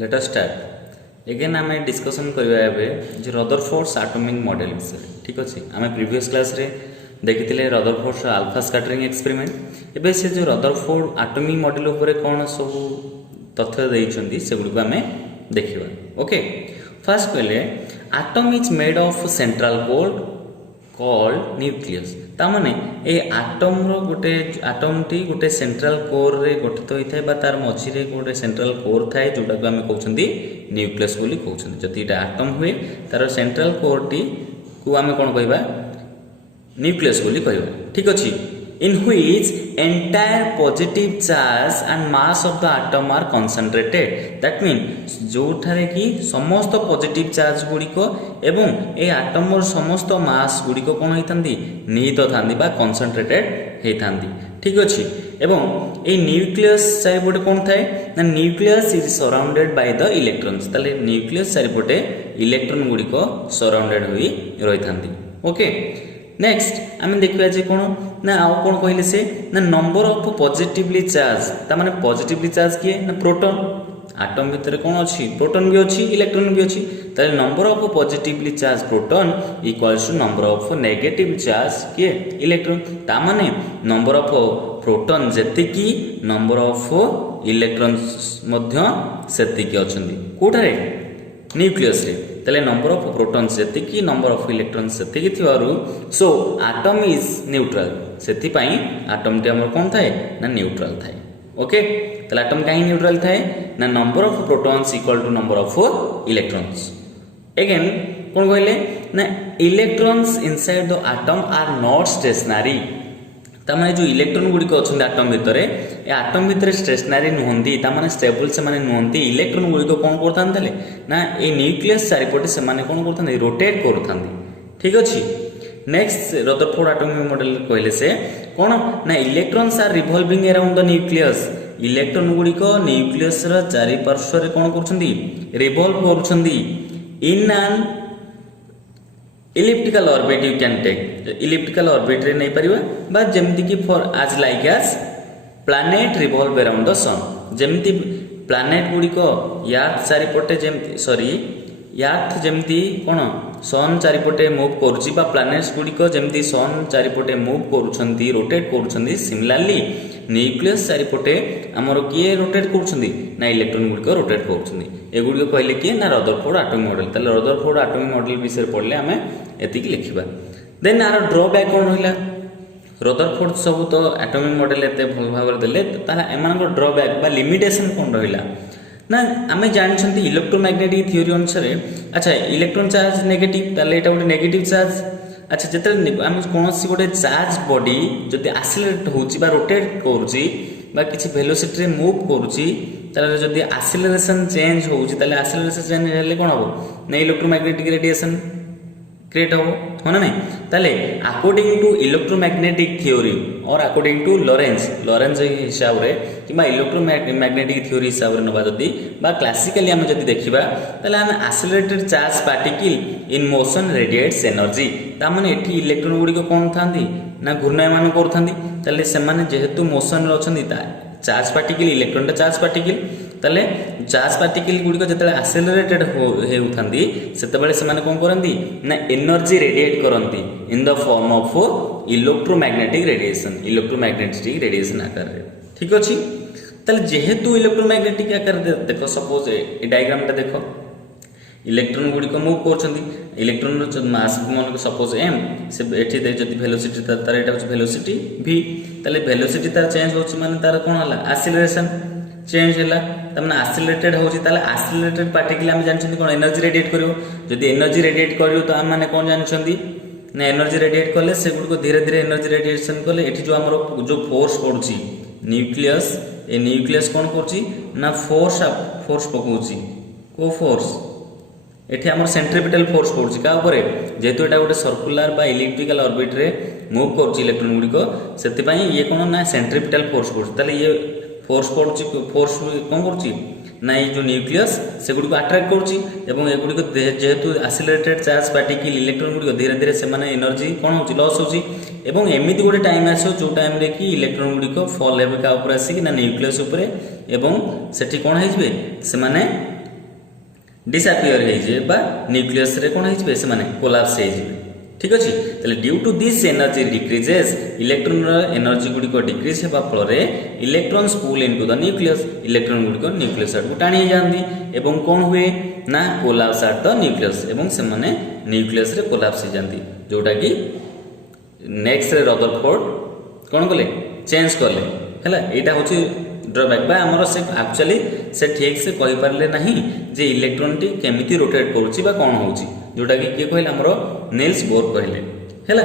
Let us start eigen आम discussion करवा जो रदरफोर्ड्स एटॉमिक मॉडल विषय ठीक अच्छे आम प्रीवियस क्लास रे देखी रदरफोर्ड्स अल्फा स्कैटरिंग एक्सपेरिमेंट एवं से जो रदरफोर्ड एटॉमिक मॉडल उपर कौन सब तथ्य देइछंती सेगुडको आम देखिबा। ओके फर्स्ट कहले atom is made of central core called nucleus तामाने ए एटम रो गोटे एटम टी गोटे सेंट्रल कोर रे गठित होई थाए बा तार मझी रे गोटे सेंट्रल कोर थाए जोटा को आमे कहउछंती न्यूक्लियस बोली कहउछंती। जदि एटा एटम हुए तार सेंट्रल कोर टी को आमे कोन कहबा न्यूक्लियस बोली कहबा ठीक अछि। in which entire positive charge and mass of the atom are concentrated that means जो ठारे कि समस्त पॉजिटिव चार्ज गुड़िको एवं ए आटम समस्त मास गुड़िको कौन होइथांदी निहित थांदी बा कंसंट्रेटेड हेइथांदी ठीक अछि। एवं ए न्यूक्लियस चारिपटे कौन थाए ना nucleus is surrounded by the electrons ताले न्यूक्लियस चारिपटे इलेक्ट्रॉन गुड़िको सराउंडेड होई रहिथांदी। ओके नेक्स्ट आम देखा जे कौन ना आउ कौन कहले से ना नंबर ऑफ पॉजिटिवली चार्ज ता माने पॉजिटिवली चार्ज किए ना प्रोटॉन एटम भितर कौन अच्छी प्रोटॉन भी अच्छी इलेक्ट्रॉन भी अच्छी ताले number of positively charge proton equals to number of negative charge किए इलेक्ट्रॉन ता माने नंबर ऑफ प्रोटॉन जेतिकी नंबर ऑफ इलेक्ट्रॉन्स मध्य सेतिकी अछंदी कोठारे न्यूक्लियस रे ताले नंबर ऑफ प्रोटॉन्स जेतिकी नंबर ऑफ इलेक्ट्रॉन्स सेतिकी थिवारु सो एटम इज न्यूट्रल सेति पई एटम टी हमर कोन थाए ना न्यूट्रल थाए। ओके ताले एटम काहे न्यूट्रल थाए ना number of protons equal to number of electrons. Again कोन कहले ना electrons inside the atom are not stationary तामाने जो इलेक्ट्रॉन गुड़िक अच्छा एटम भितर एटम भितर स्टेशनरी नुहंती तामाने स्टेबल से माने नुहंती इलेक्ट्रॉन गुड़िक कौन करथांते ना ए न्यूक्लियस चारिपटे से माने कौन करथांते रोटेट करथांती ठीक अछि। नेक्स्ट रदरफोर्ड एटॉमिक मॉडल कहले से कौन ना electrons are revolving around the nucleus electron गुड़िक न्यूक्लियस रा चारि पार्श्व रे कौन करछंती रिवॉल्व करछंती in an elliptical orbit you can take elliptical orbit रे नहीं परिबा बा जेमति कि फॉर आज like as planet revolve around the sun जेमति प्लैनेट गुडी को यार्थ चारिपटे जेमति सॉरी यार्थ जेमति कोन सन चारिपटे मूव करूची बा प्लैनेट्स गुडी को जेमति सन चारिपटे मूव करूछंती रोटेट करूछंती सिमिलरली न्यूक्लियस चारिपटे हमर किए रोटेट करूछंती ना इलेक्ट्रॉन गुडी को रोटेट करूछंती ए गुडी को कहले कि ना रदरफोर्ड एटॉमिक मॉडल ताले रदरफोर्ड एटॉमिक मॉडल विषय पढ़ले हमें एतिक लिखिबा। देन आर ड्रॉबैक कोन रहिला रदरफोर्ड सब तो एटॉमिक मॉडल एते भल भाव देले ताला एमान को ड्रॉबैक बा लिमिटेशन कोन रहिला ना आमे जानछंती इलेक्ट्रोमैग्नेटिक थ्योरी अनुसार अच्छा इलेक्ट्रॉन चार्ज नेगेटिव ताले एटा गोटे नेगेटिव चार्ज अच्छा जेते आम कौन गोटे चार्ज बॉडी जदि एक्सेलरेट होउची बा रोटेट करूची बा किछि वेलोसिटी रे मूव करूची ताले जदि एक्सेलरेशन चेंज होउची ताले एक्सेलरेशन चेंज हेले कोन हो ना इलेक्ट्रोमैग्नेटिक रेडिएशन क्रिएट हो ना नहीं ताले अकॉर्डिंग टू इलेक्ट्रोमैग्नेटिक थ्योरी और अकॉर्डिंग टू लॉरेंज हिसाब रे किबा इलेक्ट्रोमैग्नेटिक थ्योरी हिसाब रे नबा जदि बा क्लासिकली हम जदि देखिबा ताले हम accelerated charge particle in motion radiates energy ता माने एठी इलेक्ट्रॉन गुडी को कोन थांदी ना घूर्णयमान करथांदी ताले से माने जेहेतु मोशन रे अछंदी ता चार्ज पार्टिकल इलेक्ट्रॉन टा चार्ज पार्टिकल ताले चार्ज पार्टिकल गुडी को जतले एक्सेलरेटेड हेउथांदी सेतबेले से माने कोन करंदी ना एनर्जी रेडिएट करंती in the form of electromagnetic radiation आकार रे ठीक अछि। ताले जेहेतु इलेक्ट्रोमैग्नेटिक आकार देखो सपोज ए डायग्राम ता देखो इलेक्ट्रॉन गुडी को मूव करछंती इलेक्ट्रॉन रो मास मन सपोज m से एठी दे जति वेलोसिटी तार एटा होची वेलोसिटी v ताले वेलोसिटी तार चेंज होची माने तार कोन हला एक्सेलरेशन चेंज होला तमने एक्सेलरेटेड होची ताले एक्सेलरेटेड पार्टिकल हम जानछंती कोन एनर्जी रेडिएट करियो जदि एनर्जी रेडिएट करियो तो हम माने कोन जानछंती ना एनर्जी रेडिएट करले से गुडी को धीरे धीरे एनर्जी रेडिएशन करले एठी जो हमरो जो फोर्स पडुची न्यूक्लियस ए न्यूक्लियस कोन करची ना फोर्स पकोची को फोर्स एठी हमर सेंट्रीपिटल फोर्स पडुची का ऊपर जेतु एटा गोटे सर्कुलर बा इलिप्टिकल ऑर्बिट रे मूव करची इलेक्ट्रॉन गुडी को सेति पई ये कोन ना सेंट्रीपिटल फोर्स पडुची ताले ये फोर्स पडुची फोर्स कोन करची ना ये जो न्यूक्लियस से गुडी को अट्रैक्ट करची एवं ए गुडी को जेहेतु एक्सेलरेटेड चार्ज पार्टिकल इलेक्ट्रॉन गुडी को धीरे धीरे से माने एनर्जी कोन होची लॉस होची एवं एमिति गोटे टाइम आसो जो टाइम रे कि इलेक्ट्रॉन गुडी को फॉल हेबे का ऊपर आसी कि ना न्यूक्लियस ऊपर एवं सेठी कोन हे जबे से माने डिसअपियर ହେଇଯିବେ ବା न्यूक्लियस रे कोन ହେଇଯିବେ से माने कोलैप्स ହେଇଯିବେ ठीक अछि तले due to this energy decreases electron रो एनर्जी गुडी को डिक्रीज हेबा फल रे electrons pull into the nucleus electron गुडी को न्यूक्लियस आडू टाणी जांदी एवं कोन हुए ना कोलैप्स एट द न्यूक्लियस एवं से माने न्यूक्लियस रे कोलैप्स हो जांदी जोटा कि नेक्स्ट रे रदरफोर्ड कोन कले चेंज करले हैला एटा होची ड्रॉबैक बा हमर से एक्चुअली से ठीक से कहि परले नहीं जे इलेक्ट्रॉन टी केमिति रोटेट करूची बा कोन होची जोटा कि के कहले हमर नील्स बोर कहले हैला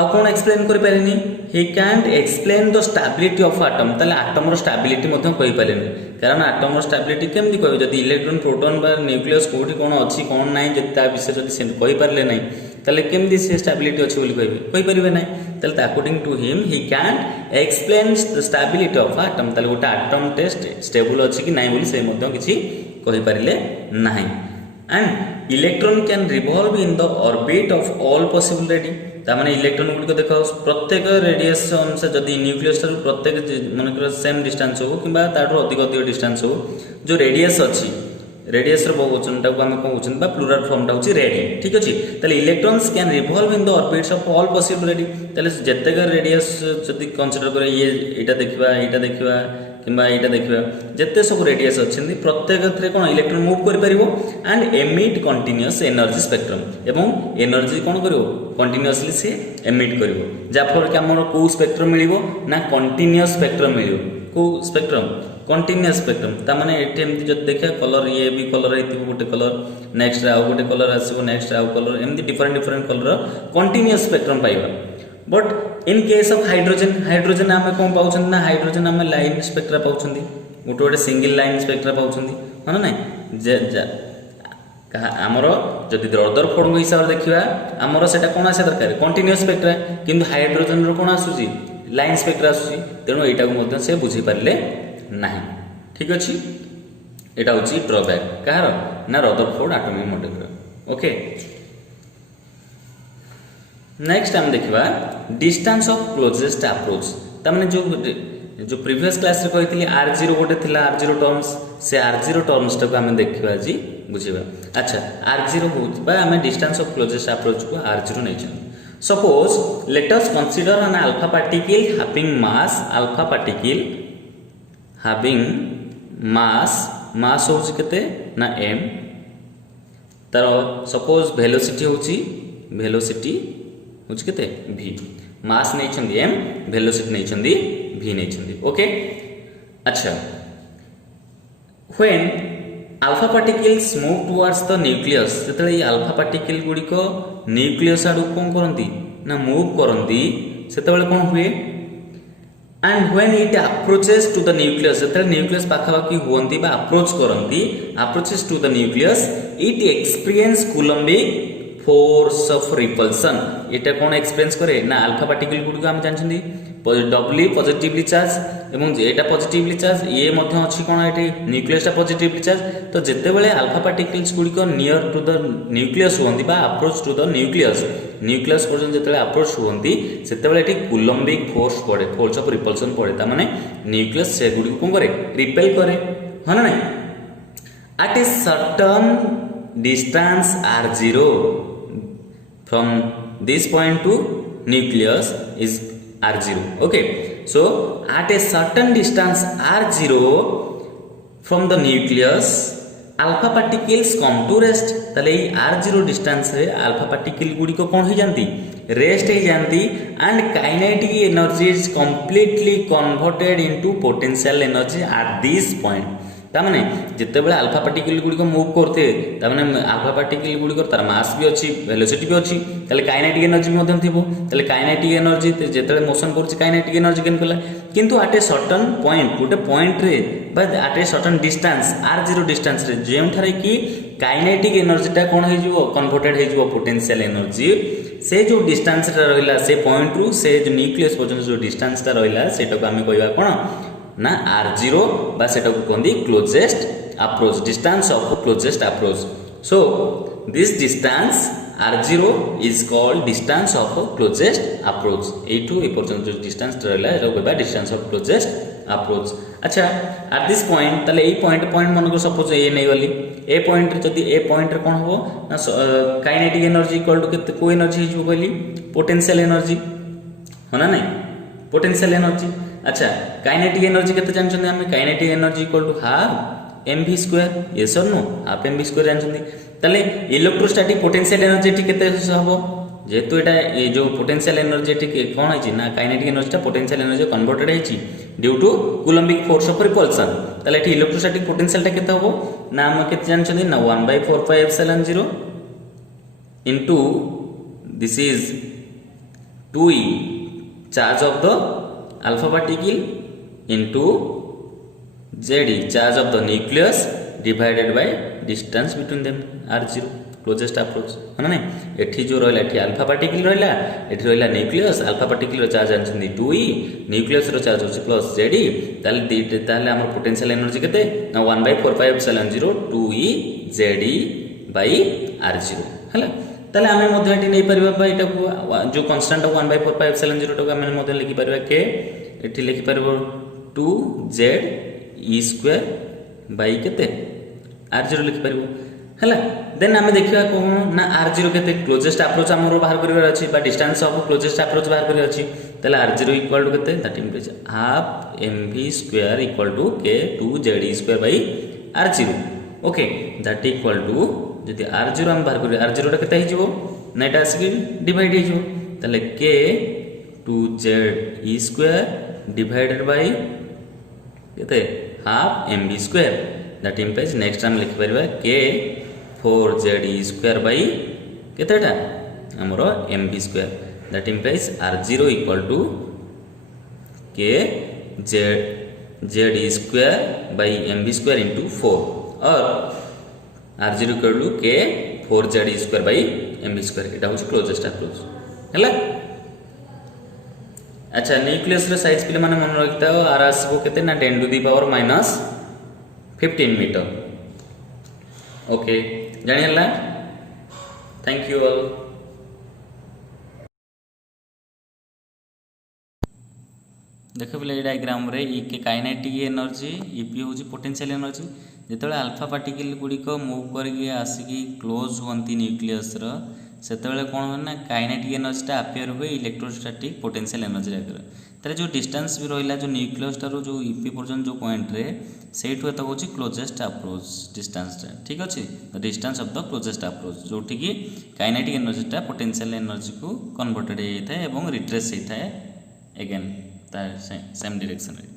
आ कोन एक्सप्लेन कर पारेनी he can't explain the stability of atom तले एटम रो स्टेबिलिटी मथो कहि पारेनी कारण एटम रो स्टेबिलिटी केमिति कहबे जदी इलेक्ट्रॉन प्रोटॉन बा न्यूक्लियस कोठी कोन अछि कोन नाही जता विषय जदी से कहि पारले नाही तले केमिति से स्टेबिलिटी अछि बोली कहबे कहि परिबे नाही तले according to him he can't explain the stability of atom तले गोटा एटम टेस्ट स्टेबल अछि कि नाही बोली से मथो किछि कहि पारिले नाही and electron can revolve in the orbit of all possible radii तामाने इलेक्ट्रॉन गुडी को देखो प्रत्येक रेडिएशन से जदी न्यूक्लियस रो प्रत्येक मानकर सेम डिस्टेंस हो किबा ताडो अधिक अधिक डिस्टेंस हो जो रेडियस अछि रेडियस रो बहुवचन टा को हम कहउछन बा प्लुरल फॉर्म टा होची रेडी ठीक अछि तले electrons can revolve in the orbits of all possible ready तले जत्तेक रेडियस जदी कंसीडर करे ये एटा देखिबा किंबा एटा देखिबा जत्ते सब रेडियस अछिंदी प्रत्येक थरे कोन इलेक्ट्रॉन मूव करि परिबो and emit continuous energy spectrum एवं एनर्जी कोन करिवो कंटीन्यूअसली से एमिट करिवो जाफर कि हमर को स्पेक्ट्रम मिलिवो ना कंटीन्यूअस स्पेक्ट्रम मिलिवो को स्पेक्ट्रम कंटीन्यूअस स्पेक्ट्रम ता माने एटी एमती जद देखा कलर ये भी कलर हेतिबो गोटे कलर नेक्स्ट आउ गोटे कलर आसीबो नेक्स्ट आउ कलर एमती डिफरेंट कलर कंटीन्यूअस स्पेक्ट्रम पाइबा but in case of hydrogen आमे कोन पाउछन ना हाइड्रोजन आमे लाइन स्पेक्ट्रा पाउछन गोटे गोटे सिंगल लाइन स्पेक्ट्रा पाउछन माने नै जे आमर जदि रदरफोर्ड हिसाब देखिबा आमर सेटा कोन आसे दरकार कंटीन्यूअस स्पेक्ट्रा किंतु हाइड्रोजन रो कोन आसुची लाइन स्पेक्ट्रा आसुची तेनो एटा को मध्य से बुझी पारले नाही ठीक अछि एटा होची ड्रॉबैक कहार ना Rutherford atomic model okay next हम देखिबा डिस्टेंस ऑफ क्लोजेस्ट अप्रोच तमने जो प्रीवियस क्लास रे कहितली r0 गोटे थिला r0 टर्म्स से r0 टर्म्स टा को हम देखिबा जी बुझिबा अच्छा r0 होत बा हम डिस्टेंस ऑफ क्लोजेस्ट अप्रोच को r0 नै छै suppose let us consider N alpha particle having mass होची केते ना m तार सपोज वेलोसिटी होची केते v मास नै छंदी m वेलोसिटी नै छंदी v नै छंदी ओके अच्छा when alpha particles move towards the nucleus सेतले ई अल्फा पार्टिकल गुडी को न्यूक्लियस आडू कोन करंती ना मूव करंती सेतबेले कोन हुए and when it approaches to the nucleus सेतले न्यूक्लियस पाखापाखी होंती बा approaches to the nucleus it experience coulombic force of repulsion Etah cone experience करे ना अल्फा पार्टिकल गुडी को हम जानछंदी डबली पॉजिटिवली चार्ज एवं एटा पॉजिटिवली चार्ज ये मध्य अछि कोन एटी न्यूक्लियस टा पॉजिटिवली चार्ज तो जत्ते बेले अल्फा पार्टिकल्स गुडी को नियर टू द न्यूक्लियस होंती बा अप्रोच टू द न्यूक्लियस पर्यंत जत्ते अप्रोच होंती सेते बेले एटी कूलम्बिक फोर्स पड़े फोर्स ऑफ रिपल्सन पड़े ता माने न्यूक्लियस से गुडी को कोन करे रिपेल करे ह ना नहीं at a certain distance r0 from this point to nucleus is r0 okay so at a certain distance r0 from the nucleus alpha particles come to rest तले r0 डिस्टेंस रे alpha particle गुडी को कोन हो जानती rest हो जानती and kinetic energy is completely converted into potential energy at this point तामाने जत्ते बेले अल्फा पार्टिकल गुडी को मूव करते तामाने अल्फा पार्टिकल गुडी को तार मास भी अछि वेलोसिटी भी अछि तले काइनेटिक एनर्जी मध्यम थिबो तले काइनेटिक एनर्जी जत्ते मोशन करछि काइनेटिक एनर्जी केन कला किंतु एट ए सर्टेन पॉइंट गोटे पॉइंट रे बा at a certain distance r0 distance रे जेम थारे कि काइनेटिक एनर्जी टा कोन हे जिवो कन्वर्टेड हे जिवो पोटेंशियल एनर्जी से जो डिस्टेंस रे रहला से पॉइंट रु से जो न्यूक्लियस पर्यंत जो डिस्टेंस टा रहला सेटा को हम कहबा कोन ना r0 बा सेटा को कोंदी closest approach distance of closest approach so this distance r0 is called distance of closest approach एटू ए पर्यंत जो डिस्टेंस रहला एटा कहबा डिस्टेंस ऑफ क्लोजेस्ट अप्रोच। अच्छा एट दिस पॉइंट ताले ए पॉइंट मन को सपोज ए नहीं गली ए पॉइंट रे जदी ए पॉइंट रे कोन हो ना काइनेटिक एनर्जी इक्वल टू केते को एनर्जी हो कहली पोटेंशियल एनर्जी हो ना नहीं पोटेंशियल एनर्जी। अच्छा काइनेटिक एनर्जी केते जानछन हम kinetic energy equal to half M V square yes or no half M V square जानछन ताले इलेक्ट्रोस्टैटिक पोटेंशियल एनर्जी एठी केते हबो जेहेतु एटा ये जो पोटेंशियल एनर्जी एठी कोन है ना kinetic energy potential energy converted है due to coulombic force of repulsion ताले एठी इलेक्ट्रोस्टैटिक पोटेंशियल टा केते हबो ना हम केते जानछन ना 1/4πε0 into this is 2e charge of the alpha particle into Ze charge of the nucleus divided by distance between them r0 closest approach है ना एठी जो रहला एठी अल्फा पार्टिकल रहला एठी रहला न्यूक्लियस अल्फा पार्टिकल रो चार्ज आनछन 2e न्यूक्लियस रो charge होछि प्लस Ze ताले हमर पोटेंशियल एनर्जी केते ना 1/4πε0 2e Ze by r0 हला ताले आमे मध्य एठी नै परबा बा एटा जो कांस्टेंट 1/4πε0 टका आमे मध्य लिखि परबा के एठी लिखि परबो 2Ze स्क्वायर बाय केते r0 लिखि परबो हला देन आमे देखिबा कोन ना r0 केते क्लोजेस्ट अप्रोच हमरो बाहर करिवार अछि बा डिस्टेंस ऑफ क्लोजेस्ट अप्रोच बाहर करिवार अछि ताले r0 इक्वल टू केते that implies half mv square equal to K 2Ze square by r0 okay that equal to जदि r0 हम बाहर करियो r0 टा केते हिजबो ना एटा आसी डिवाइड हिजबो ताले k 2Ze square divided by केते half mv square that implies next हम लिखि परबा k 4Ze स्क्वायर बाय केतेटा हमरो mv square that implies r0 equal to k Ze square by mv square into 4 और r0 equal to k 4Ze square by mv square एटा होछि closest approach हैला। अच्छा nucleus रो size पिले माने मन रखता हो आर आसबो केते ना 10 to the power minus 15 metre okay जानिला थैंक यू ऑल। देखो पिले डायग्राम रे E K kinetic energy EP होची पोटेंशियल एनर्जी जेतले अल्फा पार्टिकल गुडी को मूव करके आसिकी क्लोज होंती न्यूक्लियस रो सेतबेले कोन हो ना काइनेटिक एनर्जी टा अपेयर हुए इलेक्ट्रोस्टैटिक पोटेंशियल एनर्जी आकर तारे जो डिस्टेंस भी रहिला जो न्यूक्लियस टारो जो ईपी पर्यंत जो पॉइंट रे सेट हुए तो होची क्लोजेस्ट अप्रोच डिस्टेंस टा ठीक अछि the distance of the closest approach जोठी की काइनेटिक एनर्जी टा पोटेंशियल एनर्जी को कन्वर्टेड होई थाए एवं रिट्रेस होई थाए अगेन ता सेम डायरेक्शन रे।